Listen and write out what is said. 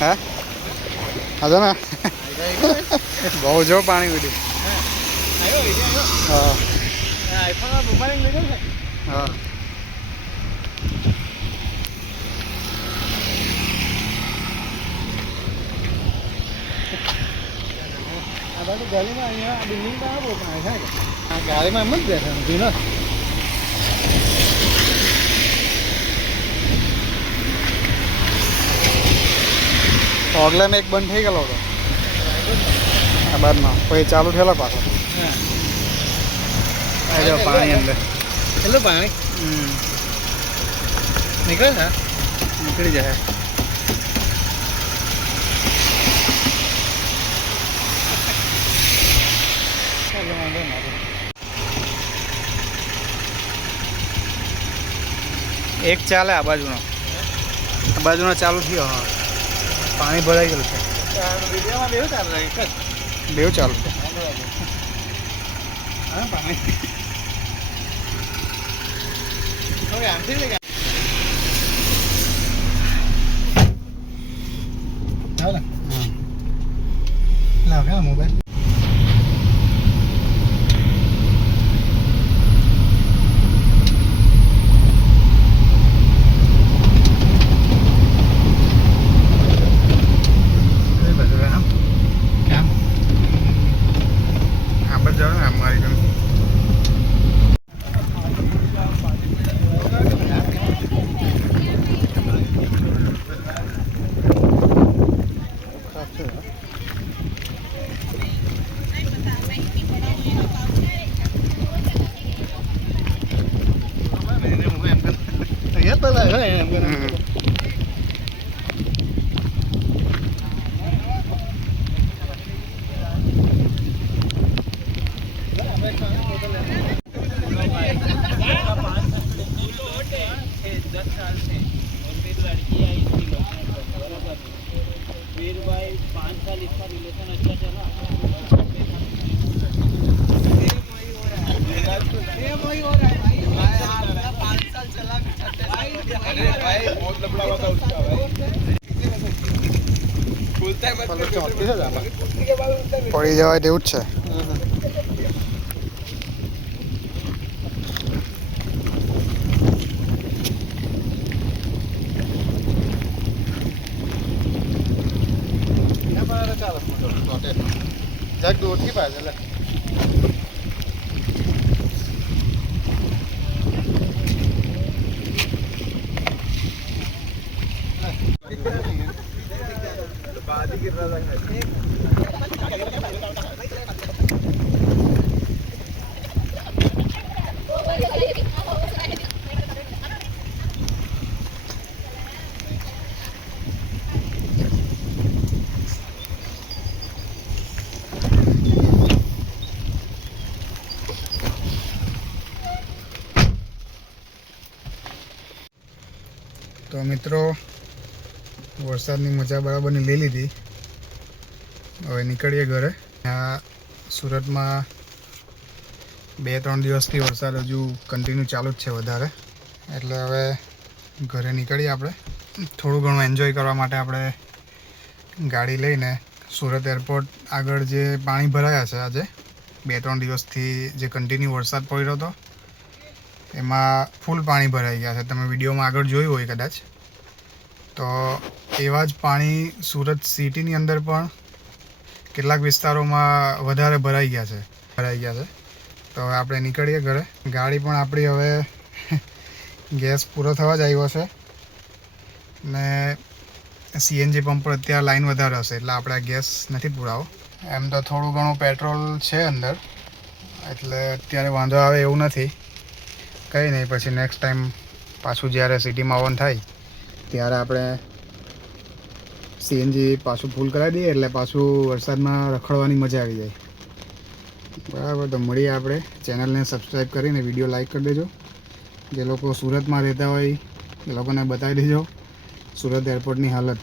હા આજો ને બહુ જો પાણી ઉડ્યું. હા હા ગાડીમાં અહીંયા બિલ્ડિંગ તો બહુ પાણી થાય. ગાડીમાં એમ જ બેઠા નથી ને. ઓગલામાં એક બંધ થઈ ગયેલો હતો આ બાદમાં પછી ચાલુ થયેલો પાછો. પાણી અંદર કેટલું પાણી નીકળે ને નીકળી જાય. એક ચાલે આ બાજુનો ચાલુ થયો. હા પાણી ભરાઈ ગયું છે. વિડીયોમાં બેવું ચાલે એક જ બેવ ચાલુ છે. હા પાણી થોડી આમથી લઈ ગયા. ચાલે લાવ હા મોબાઈલ. પડી જવાય તેવું જ છે. જાગ દૂર થી પાછળ बादी गिर रहा था. તો મિત્રો વરસાદની મજા બરાબરની લઈ લીધી. હવે નીકળીએ ઘરે. આ સુરતમાં 2-3 દિવસથી વરસાદ હજુ કન્ટિન્યુ ચાલુ જ છે વધારે, એટલે હવે ઘરે નીકળીએ આપણે. થોડું ઘણું એન્જોય કરવા માટે આપણે ગાડી લઈને સુરત એરપોર્ટ આગળ જે પાણી ભરાયા છે આજે 2-3 દિવસથી જે કન્ટિન્યુ વરસાદ પડ્યો હતો એમાં ફૂલ પાણી ભરાઈ ગયા છે. તમે વિડીયોમાં આગળ જોયું હોય કદાચ. તો એવા જ પાણી સુરત સિટીની અંદર પણ કેટલાક વિસ્તારોમાં વધારે ભરાઈ ગયા છે. તો હવે આપણે નીકળીએ ઘરે. ગાડી પણ આપણી હવે ગેસ પૂરો થવા જ આવ્યો છે ને સીએનજી પંપ પર અત્યારે લાઈન વધારે હશે એટલે આપણે ગેસ નથી પુરાવો. એમ તો થોડું ઘણું પેટ્રોલ છે અંદર એટલે અત્યારે વાંધો આવે એવું નથી. કંઈ નહીં, પછી નેક્સ્ટ ટાઈમ પાછું જ્યારે સિટીમાં ઓન થાય ત્યારે આપણે સીએનજી પાછું ફૂલ કરાવી દઈએ એટલે પાછું વરસાદમાં રખડવાની મજા આવી જાય. બરાબર, તો મળીએ આપણે. ચેનલને સબસ્ક્રાઈબ કરીને વિડીયો લાઈક કરી દેજો. જે લોકો સુરતમાં રહેતા હોય એ લોકોને બતાવી દેજો સુરત એરપોર્ટની હાલત.